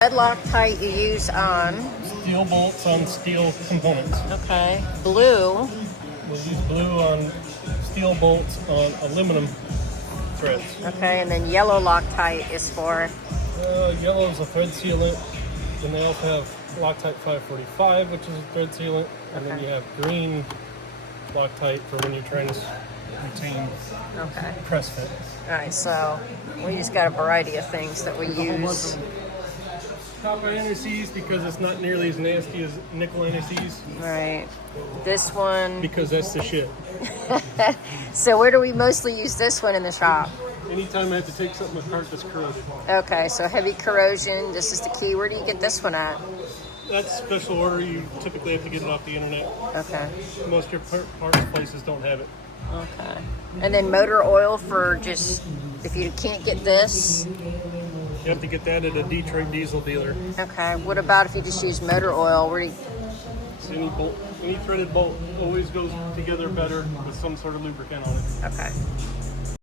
Red Loctite you use on? Steel bolts on steel components. Okay. Blue. We'll use blue on steel bolts on aluminum threads. Okay, and then yellow Loctite is for? Yellow is a thread sealant. Then they also have Loctite 545, which is a thread sealant. And then you have green Loctite for when you're trying to retain press fit. All right, so we just got a variety of things that we use. Copper anti-seize because it's not nearly as nasty as nickel anti-seize. Right. This one. Because that's the shit. So where do we mostly use this one in the shop? Anytime I have to take something apart that's corroded. Okay, so heavy corrosion. This is the key. Where do you get this one at? That's special order. You typically have to get it off the internet. Okay. Most of your parts places don't have it. Okay. And then motor oil for just, if you can't get this? You have to get that at a Detroit diesel dealer. Okay. What about if you just use motor oil? Where do you... Any threaded bolt always goes together better with some sort of lubricant on it. Okay.